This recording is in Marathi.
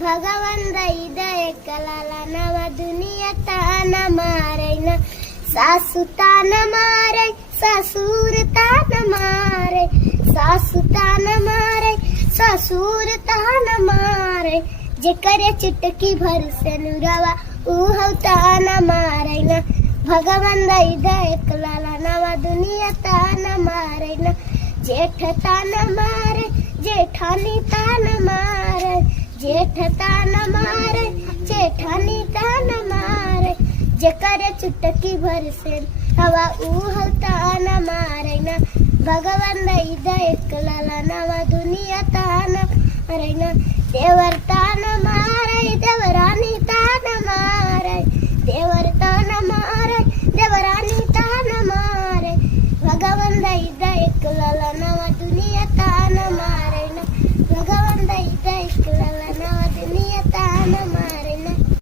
भगवंत इदय कलाला नवा दुनिया तान मारे सासू तान मारे ससुर तान मारे सासू तान मारे ससुर तान मारे जे करे चुटकी भर से नुरवा ऊह तान मारे न भगवंत इदय कलाला नवा दुनिया तान मारे न जेठ तान मारे जेठानी तान मारे जेठ तान मारे जेठानी तान मारे जे करे चुटकी भर से हवा ऊह तान मारे न भगवंत इदय कलाला नवा दुनिया तान मारे न देवर तान मारे देवरानी तान मारे देवर तान मारे देवरानी तान मारे भगवंत इदय कलाला नवा दुनिया तान मारे न भगवंत इदय